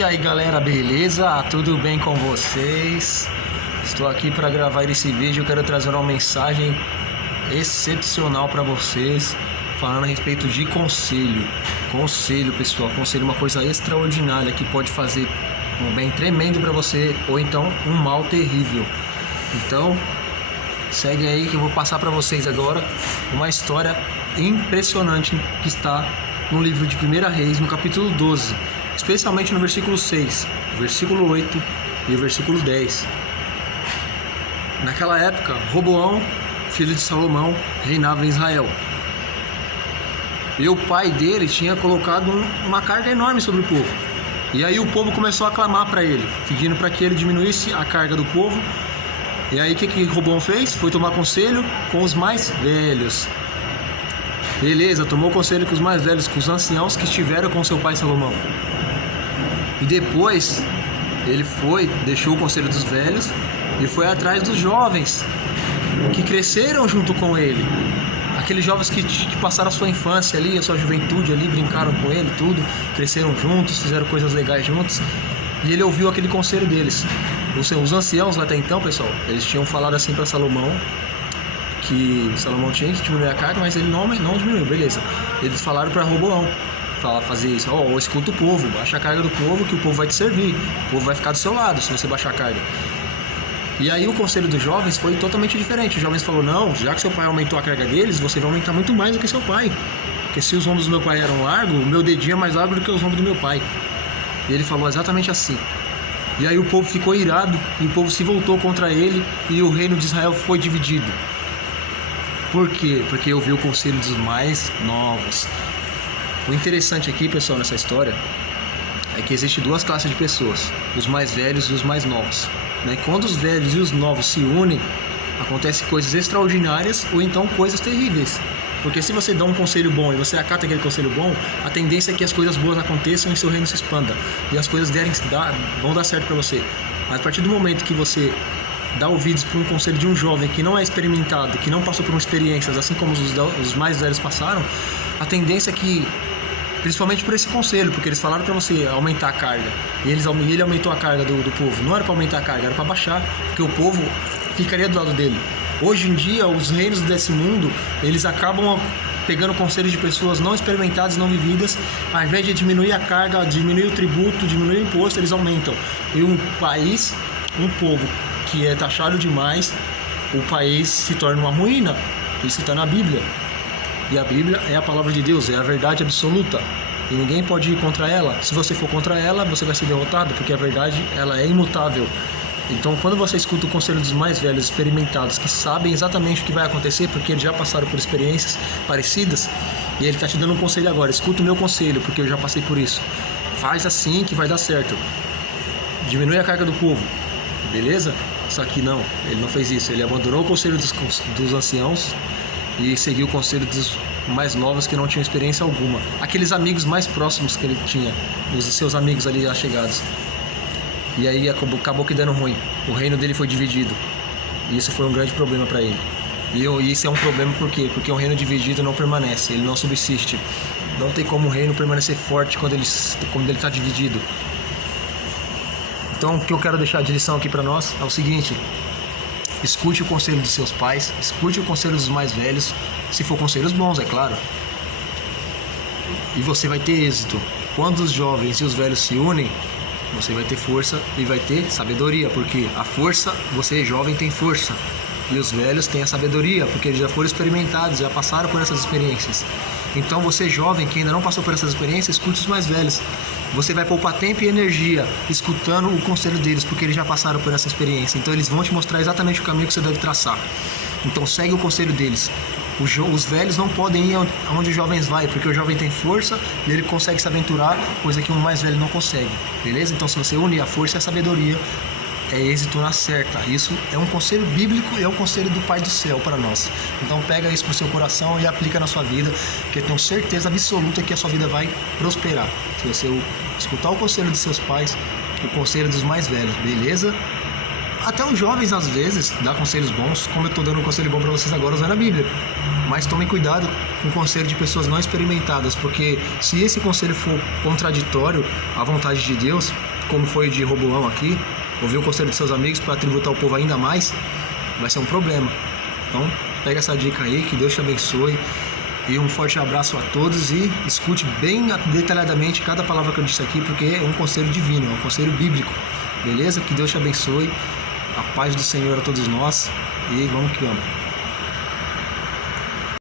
E aí galera, beleza? Tudo bem com vocês? Estou aqui para gravar esse vídeo. Eu quero trazer uma mensagem excepcional para vocês, falando a respeito de conselho. Conselho, pessoal, conselho é uma coisa extraordinária que pode fazer um bem tremendo para você ou então um mal terrível. Então, segue aí que eu vou passar para vocês agora uma história impressionante que está no livro de 1 Reis, no capítulo 12, especialmente no versículo 6, versículo 8 e o versículo 10. Naquela época, Roboão, filho de Salomão, reinava em Israel. E o pai dele tinha colocado uma carga enorme sobre o povo. E aí o povo começou a clamar para ele, pedindo para que ele diminuísse a carga do povo. E aí o que Roboão fez? Foi tomar conselho com os mais velhos. Beleza, tomou conselho com os mais velhos, com os anciãos que estiveram com seu pai Salomão. E depois ele deixou o conselho dos velhos e foi atrás dos jovens que cresceram junto com ele. Aqueles jovens que passaram a sua infância ali, a sua juventude ali, brincaram com ele, tudo, cresceram juntos, fizeram coisas legais juntos. E ele ouviu aquele conselho deles. Os anciãos lá até então, pessoal, eles tinham falado assim para Salomão, que Salomão tinha que diminuir a carga, mas ele não diminuiu, beleza. Eles falaram para Roboão fazer isso: escuta o povo, baixa a carga do povo, que o povo vai te servir, o povo vai ficar do seu lado se você baixar a carga. E aí o conselho dos jovens foi totalmente diferente. Os jovens falaram: não, já que seu pai aumentou a carga deles, você vai aumentar muito mais do que seu pai, porque se os ombros do meu pai eram largos, o meu dedinho é mais largo do que os ombros do meu pai. E ele falou exatamente assim. E aí o povo ficou irado, e o povo se voltou contra ele, e o reino de Israel foi dividido. Por quê? Porque ouviu o conselho dos mais novos. O interessante aqui, pessoal, nessa história, é que existe duas classes de pessoas: os mais velhos e os mais novos. Quando os velhos e os novos se unem, acontecem coisas extraordinárias ou então coisas terríveis. Porque se você dá um conselho bom e você acata aquele conselho bom, a tendência é que as coisas boas aconteçam e seu reino se expanda. E as coisas vão dar certo para você. Mas a partir do momento que você dá ouvidos para um conselho de um jovem que não é experimentado, que não passou por experiências assim como os mais velhos passaram, a tendência é que, principalmente por esse conselho, porque eles falaram para você aumentar a carga, e ele aumentou a carga do povo. Não era para aumentar a carga, era para baixar, porque o povo ficaria do lado dele. Hoje em dia, os reinos desse mundo, eles acabam pegando conselhos de pessoas não experimentadas, não vividas. Ao invés de diminuir a carga, diminuir o tributo, diminuir o imposto, eles aumentam. E um povo que é taxado demais, o país se torna uma ruína. Isso está na Bíblia. E a Bíblia é a palavra de Deus, é a verdade absoluta. E ninguém pode ir contra ela. Se você for contra ela, você vai ser derrotado, porque a verdade, ela é imutável. Então, quando você escuta o conselho dos mais velhos, experimentados, que sabem exatamente o que vai acontecer, porque eles já passaram por experiências parecidas, e ele está te dando um conselho agora: escuta o meu conselho, porque eu já passei por isso. Faz assim que vai dar certo. Diminui a carga do povo, beleza? Só que não, ele não fez isso. Ele abandonou o conselho dos anciãos e seguiu o conselho dos mais novos, que não tinham experiência alguma. Aqueles amigos mais próximos que ele tinha, os seus amigos ali achegados. E aí acabou que dando ruim. O reino dele foi dividido. E isso foi um grande problema para ele. E isso é um problema por quê? Porque um reino dividido não permanece, ele não subsiste. Não tem como o reino permanecer forte quando ele está dividido. Então, o que eu quero deixar de lição aqui para nós é o seguinte: escute o conselho dos seus pais, escute o conselho dos mais velhos, se for conselhos bons, é claro. E você vai ter êxito. Quando os jovens e os velhos se unem, você vai ter força e vai ter sabedoria, porque a força, você jovem tem força, e os velhos têm a sabedoria, porque eles já foram experimentados, já passaram por essas experiências. Então você jovem que ainda não passou por essas experiências, escute os mais velhos. Você vai poupar tempo e energia escutando o conselho deles, porque eles já passaram por essa experiência. Então eles vão te mostrar exatamente o caminho que você deve traçar. Então segue o conselho deles. Os velhos não podem ir onde os jovens vão, porque o jovem tem força e ele consegue se aventurar, coisa que um mais velho não consegue. Beleza? Então se você unir a força e a sabedoria, é êxito na certa. Isso é um conselho bíblico e é um conselho do Pai do Céu para nós. Então pega isso pro seu coração e aplica na sua vida, que eu tenho certeza absoluta que a sua vida vai prosperar se você escutar o conselho dos seus pais, o conselho dos mais velhos, beleza? Até os jovens, às vezes, dá conselhos bons, como eu estou dando um conselho bom para vocês agora usando a Bíblia. Mas tomem cuidado com o conselho de pessoas não experimentadas, porque se esse conselho for contraditório à vontade de Deus, como foi o de Roboão aqui, ouvir o conselho de seus amigos para tributar o povo ainda mais, vai ser um problema. Então, pega essa dica aí, que Deus te abençoe. E um forte abraço a todos e escute bem detalhadamente cada palavra que eu disse aqui, porque é um conselho divino, é um conselho bíblico. Beleza? Que Deus te abençoe. A paz do Senhor a todos nós e vamos que vamos.